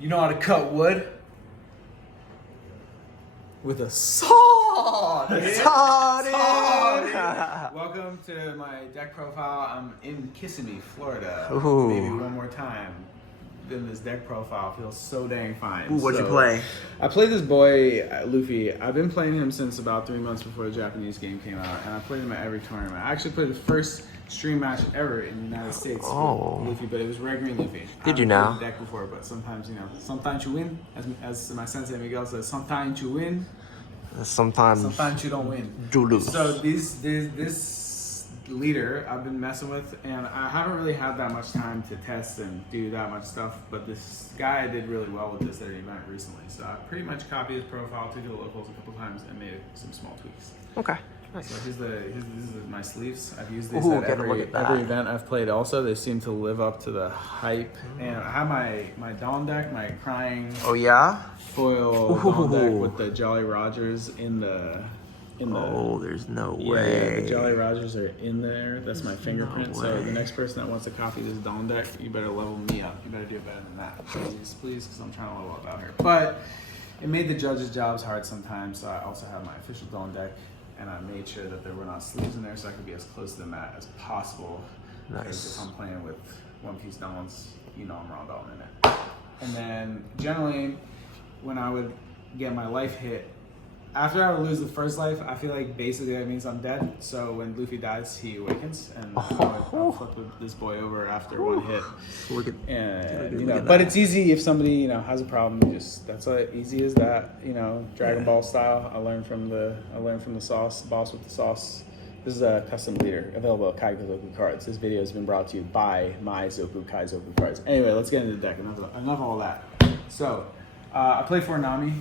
You know how to cut wood? With a saw! Saw, dude. Welcome to my deck profile. I'm in Kissimmee, Florida. Ooh. Maybe one more time. Then this deck profile feels so dang fine. Ooh, what'd you play? I played this boy, Luffy. I've been playing him since about 3 months before the Japanese game came out, and I played him at every tournament. I actually played the first stream match ever in the United States with Luffy, but it was Red Green Luffy. Did you now? I've played the deck before, but sometimes, you know, sometimes you win. As my sensei Miguel says, sometimes you win. Sometimes you don't win. You lose. So this leader I've been messing with, and I haven't really had that much time to test and do that much stuff, but this guy did really well with this at an event recently. So I pretty much copied his profile to the locals a couple times and made some small tweaks. Okay. Nice. So these are my sleeves. I've used these Ooh, at get a look every at that. event I've played also. They seem to live up to the hype. And I have my Dawn deck, my crying Oh yeah? foil Dawn deck with the Jolly Rogers in the Oh, there's no yeah, way. the Jolly Rogers are in there. That's my fingerprint. No So way. the next person that wants to copy this Dawn deck, you better level me up. You better do better than that, please, because I'm trying to level up out here. But it made the judges' jobs hard sometimes. So I also have my official Dawn deck, and I made sure that there were not sleeves in there, so I could be as close to the mat as possible. Because Nice. if I'm playing with One Piece Dawns, you know I'm raw down in it. And then generally, when I would get my life hit, after I would lose the first life, I feel like basically that means I'm dead. So when Luffy dies, he awakens, and I'll flip this boy over after one hit. Look at, And look you know, at but that. it's easy if somebody has a problem. You just that's easy as that. Dragon Ball style. I learned from the sauce boss with the sauce. This is a custom leader available at Kai Zoku Cards. This video has been brought to you by my Zoku Kai Zoku Cards. Anyway, let's get into the deck. Enough of all that. So I play for Nami,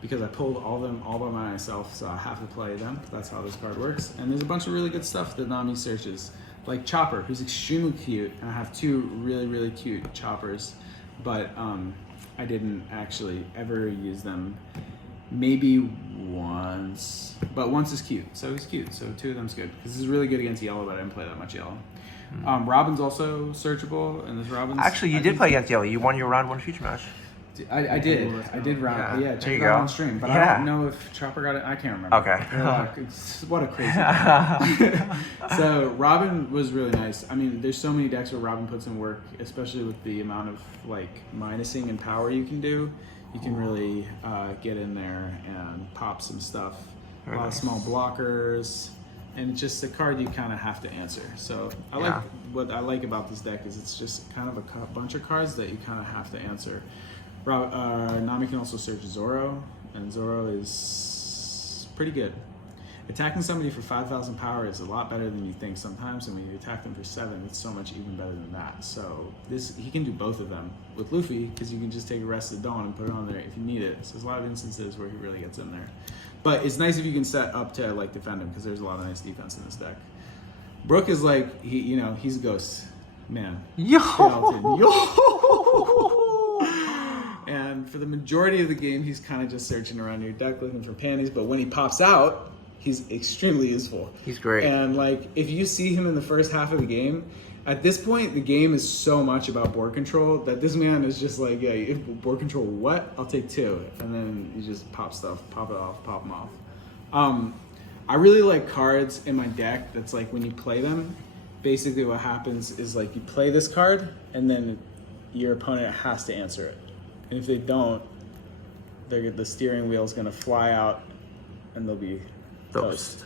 because I pulled all of them all by myself, so I have to play them. That's how this card works. And there's a bunch of really good stuff that Nami searches, like Chopper, who's extremely cute. And I have two really, really cute Choppers, but I didn't actually ever use them. Maybe once, but once is cute, so he's cute. So two of them's good, because this is really good against yellow, but I didn't play that much yellow. Robin's also searchable, and this Robin's... Actually, you did play against Yellow. You won your round 1 feature match. I did round. Yeah, check there you it out go. on stream. But Yeah. I don't know if Chopper got it. I can't remember. Okay. What a crazy. So Robin was really nice. I mean, there's so many decks where Robin puts in work, especially with the amount of minusing and power you can do. You can really get in there and pop some stuff. Very A lot nice. of small blockers, and it's just a card you kind of have to answer. So what I like about this deck is it's just kind of a bunch of cards that you kind of have to answer. Nami can also search Zoro, and Zoro is pretty good. Attacking somebody for 5,000 power is a lot better than you think sometimes, and when you attack them for 7, it's so much even better than that. So he can do both of them with Luffy, because you can just take Rest of Dawn and put it on there if you need it. So there's a lot of instances where he really gets in there. But it's nice if you can set up to defend him, because there's a lot of nice defense in this deck. Brook is he's a ghost man. Yo! And for the majority of the game, he's kind of just searching around your deck looking for panties. But when he pops out, he's extremely useful. He's great. And if you see him in the first half of the game, at this point, the game is so much about board control that this man is just if board control what? I'll take 2. And then you just pop stuff, pop it off, pop them off. I really like cards in my deck that's when you play them, basically what happens is you play this card and then your opponent has to answer it. And if they don't, the steering wheel is going to fly out and they'll be toast.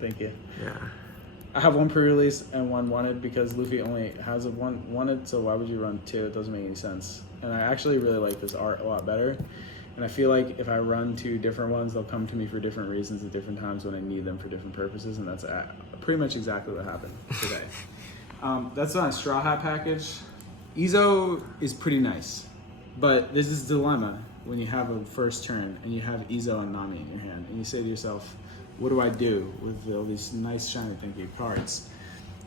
Thank you. Yeah. I have 1 pre-release and 1 wanted, because Luffy only has 1 wanted, so why would you run 2? It doesn't make any sense. And I actually really like this art a lot better. And I feel like if I run 2 different ones, they'll come to me for different reasons at different times when I need them for different purposes, and that's pretty much exactly what happened today. That's on a Straw Hat package. Izo is pretty nice. But there's this dilemma when you have a first turn and you have Izo and Nami in your hand, and you say to yourself, what do I do with all these nice shiny thank you cards?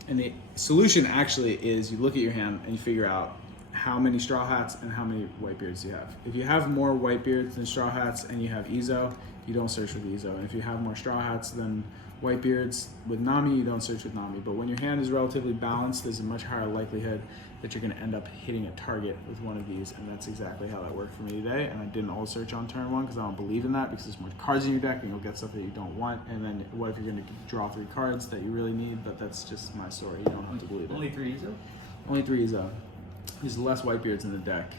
And the solution actually is you look at your hand and you figure out how many Straw Hats and how many Whitebeards you have. If you have more Whitebeards than Straw Hats and you have Izo, you don't search with Izo. And if you have more Straw Hats than Whitebeards with Nami, you don't search with Nami. But when your hand is relatively balanced, there's a much higher likelihood that you're going to end up hitting a target with one of these, and that's exactly how that worked for me today. And I didn't all search on turn 1 because I don't believe in that, because there's more cards in your deck and you'll get stuff that you don't want. And then what if you're going to draw 3 cards that you really need? But that's just my story. You don't have to believe it. Only 3 Ezo? Only 3 Ezo. There's less Whitebeards in the deck.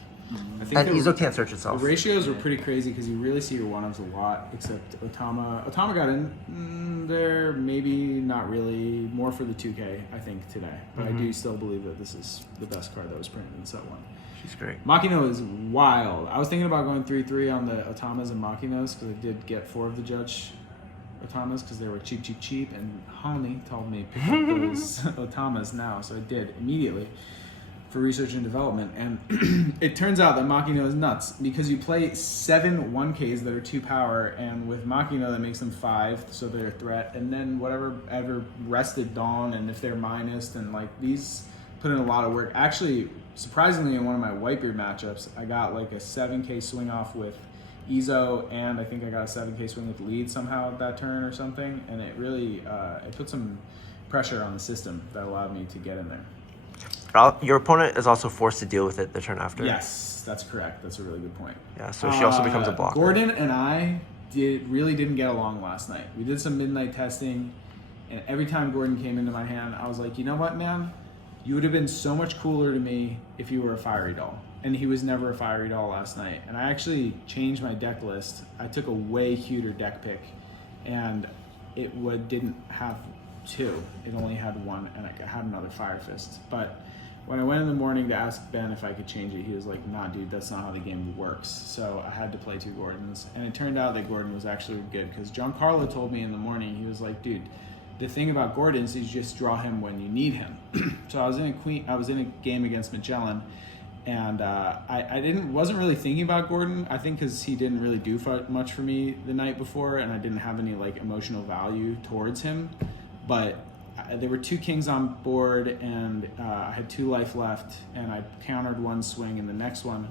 I think And Ezo can't search the itself. ratios were pretty crazy because you really see your one-ofs a lot, except Otama. Otama got in there, maybe not really. More for the 2K, I think, today. But I do still believe that this is the best card that was printed in set 1. She's great. Makino is wild. I was thinking about going 3-3 on the Otamas and Makinos because I did get 4 of the Judge Otamas because they were cheap. And Honey told me pick up those Otamas now, so I did immediately for research and development. And it turns out that Makino is nuts because you play 7 1Ks that are 2 power, and with Makino that makes them 5, so they're a threat. And then whatever ever rested Dawn, and if they're minus, and like these put in a lot of work. Actually, surprisingly, in one of my Whitebeard matchups, I got like a 7K swing off with Ezo, and I think I got a 7K swing with lead somehow that turn or something. And it really it put some pressure on the system that allowed me to get in there. Your opponent is also forced to deal with it the turn after. Yes, that's correct. That's a really good point. Yeah, so she also becomes a blocker. Gordon and I really didn't get along last night. We did some midnight testing, and every time Gordon came into my hand, I was like, you know what, man? You would have been so much cooler to me if you were a fiery doll. And he was never a fiery doll last night. And I actually changed my deck list. I took a way cuter deck pick, and it didn't have 2. It only had 1, and I had another Fire Fist. But when I went in the morning to ask Ben if I could change it, he was like, nah, dude, that's not how the game works. So I had to play 2 Gordons. And it turned out that Gordon was actually good because Giancarlo told me in the morning, he was like, dude, the thing about Gordons is you just draw him when you need him. So I was in a game against Magellan, and I wasn't really thinking about Gordon. I think because he didn't really do much for me the night before, and I didn't have any like emotional value towards him. But there were 2 kings on board, and I had 2 life left, and I countered 1 swing, and the next one,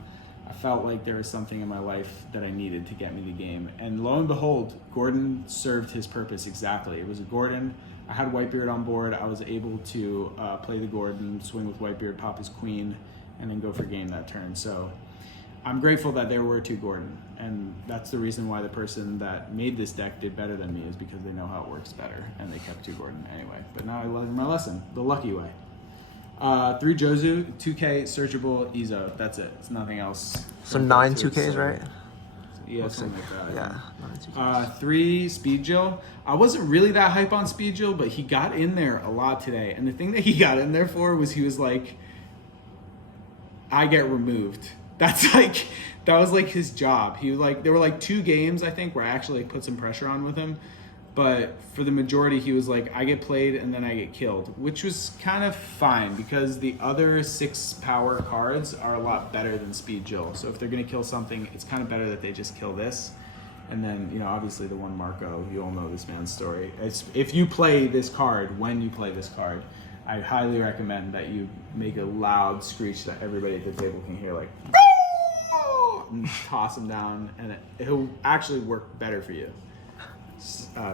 I felt like there was something in my life that I needed to get me the game. And lo and behold, Gordon served his purpose exactly. It was a Gordon. I had Whitebeard on board. I was able to play the Gordon, swing with Whitebeard, pop his queen, and then go for game that turn. So I'm grateful that there were 2 Gordon, and that's the reason why the person that made this deck did better than me, is because they know how it works better, and they kept 2 Gordon anyway. But now I learned my lesson the lucky way. 3 Jozu, 2K, searchable, Ezo. That's it. It's nothing else. So 9 2Ks, right? Yeah, something like that. Yeah, 9 2Ks. 3 Speed Jill. I wasn't really that hype on Speed Jill, but he got in there a lot today. And the thing that he got in there for was he was like, I get removed. That's like, that was like his job. He was like, there were like 2 games, I think, where I actually put some pressure on with him. But for the majority, he was like, I get played and then I get killed, which was kind of fine because the other 6 power cards are a lot better than Speed Jill. So if they're going to kill something, it's kind of better that they just kill this. And then, you know, obviously the one Marco, you all know this man's story. If you play this card, when you play this card, I highly recommend that you make a loud screech that everybody at the table can hear, like, and toss him down, and it'll actually work better for you.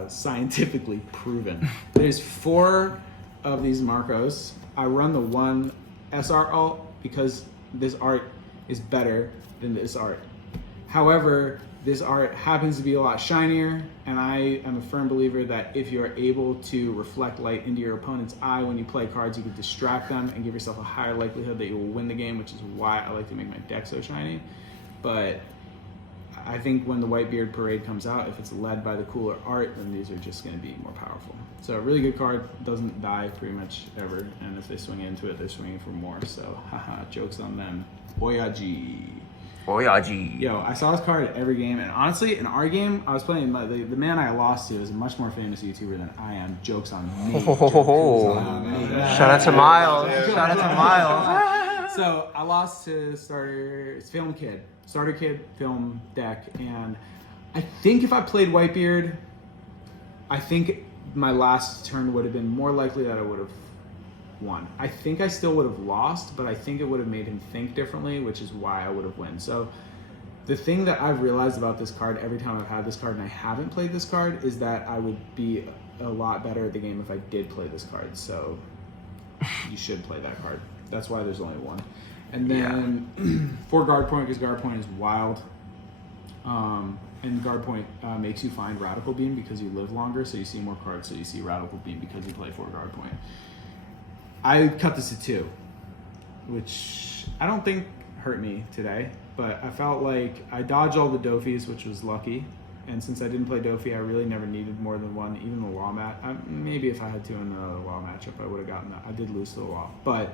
Scientifically proven. There's 4 of these Marcos. I run the 1 SR alt because this art is better than this art. However, this art happens to be a lot shinier, and I am a firm believer that if you're able to reflect light into your opponent's eye when you play cards, you can distract them and give yourself a higher likelihood that you will win the game, which is why I like to make my deck so shiny. But I think when the Whitebeard Parade comes out, if it's led by the cooler art, then these are just going to be more powerful. So a really good card, doesn't die pretty much ever, and if they swing into it, they're swinging for more. So haha, jokes on them. Oyaji. Oyaji. Yo, I saw this card at every game, and honestly, in our game, I was playing, the man I lost to is a much more famous YouTuber than I am. Jokes on me. Jokes on me. Shout out to Miles. Shout out to Miles. So I lost to Film Kid. Starter Kid film deck, and I think if I played Whitebeard, I think my last turn would have been more likely that I would have won. I think I still would have lost, but I think it would have made him think differently, which is why I would have won. So the thing that I've realized about this card every time I've had this card and I haven't played this card is that I would be a lot better at the game if I did play this card. So you should play that card. That's why there's only one. And then for guard point, because guard point is wild. And guard point makes you find radical beam because you live longer, so you see more cards, so you see radical beam because you play 4 guard point. I cut this to 2, which I don't think hurt me today, but I felt like I dodged all the Dofis, which was lucky. And since I didn't play Dofi, I really never needed more than 1, even the law match. Maybe if I had 2 in another law matchup, I would have gotten that. I did lose to the law. But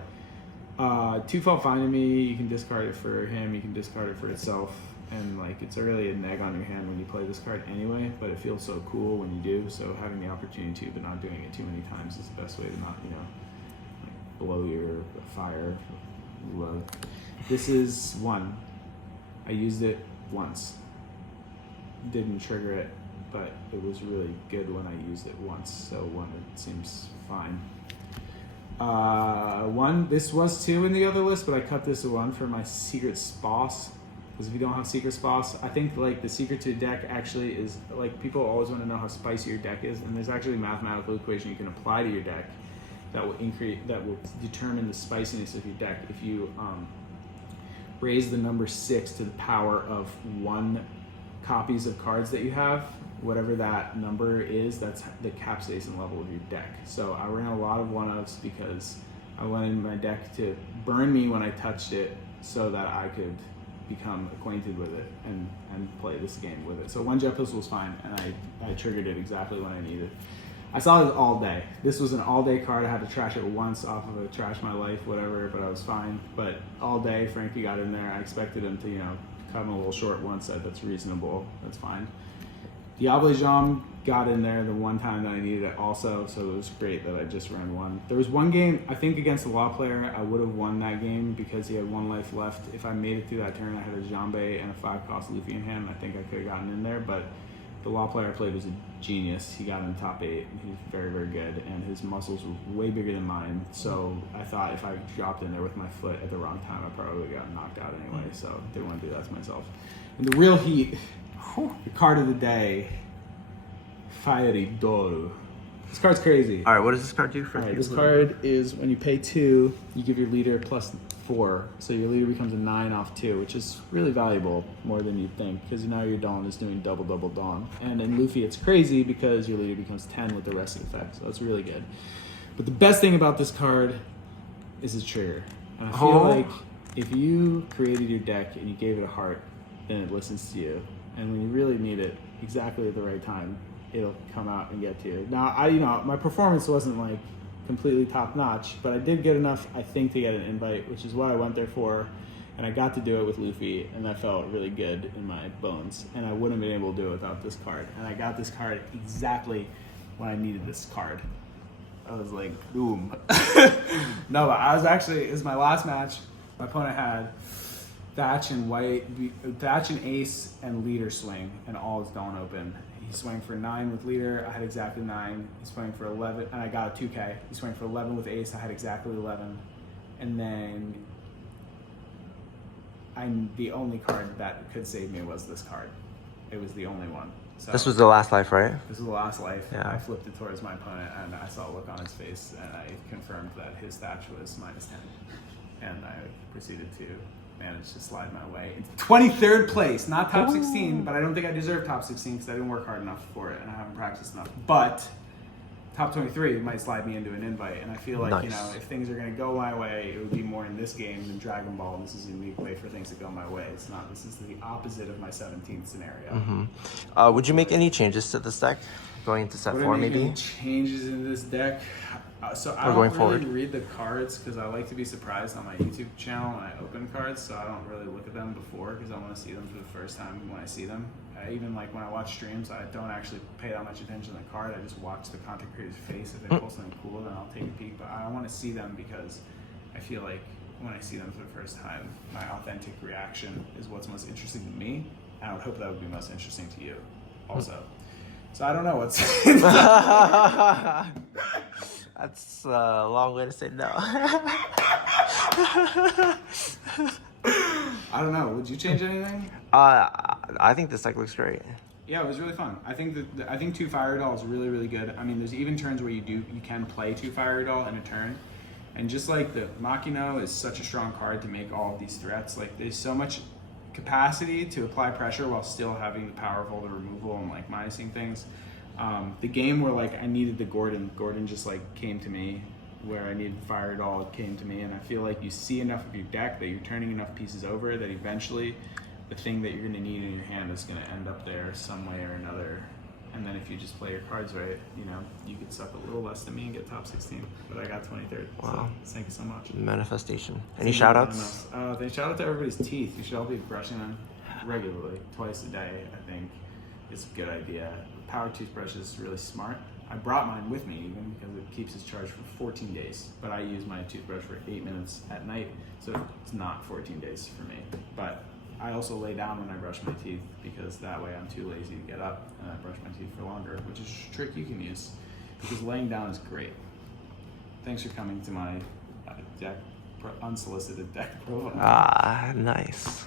2 felt fine to me. You can discard it for him. You can discard it for itself. And like it's really a neg on your hand when you play this card anyway, but it feels so cool when you do. So having the opportunity to, but not doing it too many times is the best way to not, like blow your fire low. This is 1. I used it once. Didn't trigger it, but it was really good when I used it once. So 1, it seems fine. 1, this was 2 in the other list, but I cut this to 1 for my secret boss. Because if you don't have secret boss, I think like the secret to the deck actually is like people always want to know how spicy your deck is, and there's actually a mathematical equation you can apply to your deck that will determine the spiciness of your deck. If you raise the number 6 to the power of 1 copies of cards that you have, whatever that number is, that's the capsaicin level of your deck. So I ran a lot of 1-ofs because I wanted my deck to burn me when I touched it so that I could become acquainted with it and play this game with it. So 1 jet pistol was fine, and I triggered it exactly when I needed. I saw it all day. This was an all-day card. I had to trash it once off of a trash my life, whatever, but I was fine. But all day, Frankie got in there. I expected him to, come a little short once. That's reasonable. That's fine. Diable Jam got in there the one time that I needed it also, so it was great that I just ran 1. There was one game, I think against the law player, I would have won that game because he had 1 life left. If I made it through that turn, I had a Jambe and a 5-cost Luffy in hand. I think I could have gotten in there, but the law player I played was a genius. He got in the top 8. He's very, very good, and his muscles were way bigger than mine. So I thought if I dropped in there with my foot at the wrong time, I probably would have gotten knocked out anyway. So didn't want to do that to myself. And the real heat, the card of the day, Fiery Doru. This card's crazy. All right, what does this card do for you? This card is when you pay 2, you give your leader +4. So your leader becomes a 9 off 2, which is really valuable, more than you'd think, because now your Dawn is doing double Dawn. And in Luffy, it's crazy because your leader becomes 10 with the rest of the effects. So that's really good. But the best thing about this card is its trigger. And I feel like if you created your deck and you gave it a heart, then it listens to you. And when you really need it, exactly at the right time, it'll come out and get to you. Now, my performance wasn't like completely top notch, but I did get enough, I think, to get an invite, which is what I went there for. And I got to do it with Luffy, and that felt really good in my bones. And I wouldn't have been able to do it without this card. And I got this card exactly when I needed this card. I was like, boom. No, but I was actually, it was my last match. My opponent had Thatch and Ace and leader swing, and all is Dawn open. He swung for 9 with leader. I had exactly 9. He swung for 11, and I got a 2K. He swung for 11 with ace. I had exactly 11. And then the only card that could save me was this card. It was the only one. So this was the last life, right? This was the last life. Yeah. I flipped it towards my opponent, and I saw a look on his face, and I confirmed that his Thatch was -10. And I proceeded to manage to slide my way into 23rd place. Not top 16, but I don't think I deserve top 16 because I didn't work hard enough for it and I haven't practiced enough. But top 23 might slide me into an invite, and I feel like, if things are going to go my way, it would be more in this game than Dragon Ball, and this is a unique way for things to go my way. It's not. This is the opposite of my 17th scenario. Would you make any changes to this deck going into set 4 maybe? Any changes in this deck? So I don't really read the cards because I like to be surprised on my YouTube channel when I open cards, so I don't really look at them before because I want to see them for the first time when I see them. Even like when I watch streams, I don't actually pay that much attention to the card. I just watch the content creator's face. If they post something cool, then I'll take a peek. But I want to see them because I feel like when I see them for the first time, my authentic reaction is what's most interesting to me. And I would hope that would be most interesting to you also. So I don't know what's... That's a long way to say no. I don't know. Would you change anything? I think this deck looks great. Yeah, it was really fun. I think 2 Fire Doll is really, really good. I mean, there's even turns where you can play 2 Fire Doll in a turn, And just like the Makino is such a strong card to make all of these threats, like there's so much capacity to apply pressure while still having the power of all the removal and like minusing things. The game where like I needed the Gordon just like came to me, where I needed to fire it all, it came to me, and I feel like you see enough of your deck that you're turning enough pieces over that eventually the thing that you're going to need in your hand is going to end up there some way or another. And then if you just play your cards right, you know, you could suck a little less than me and get top 16. But I got 23rd. Wow. So thank you so much. Manifestation. Any shout outs? They shout out to everybody's teeth. You should all be brushing them regularly, twice a day, I think. It's a good idea. The power toothbrush is really smart. I brought mine with me even because it keeps its charge for 14 days. But I use my toothbrush for 8 minutes at night, so it's not 14 days for me. But I also lay down when I brush my teeth because that way I'm too lazy to get up and I brush my teeth for longer, which is a trick you can use because laying down is great. Thanks for coming to my unsolicited deck profile. Ah, nice.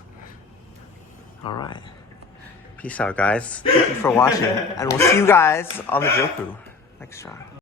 All right. Peace out, guys. Thank you for watching, and we'll see you guys on the Joku next try.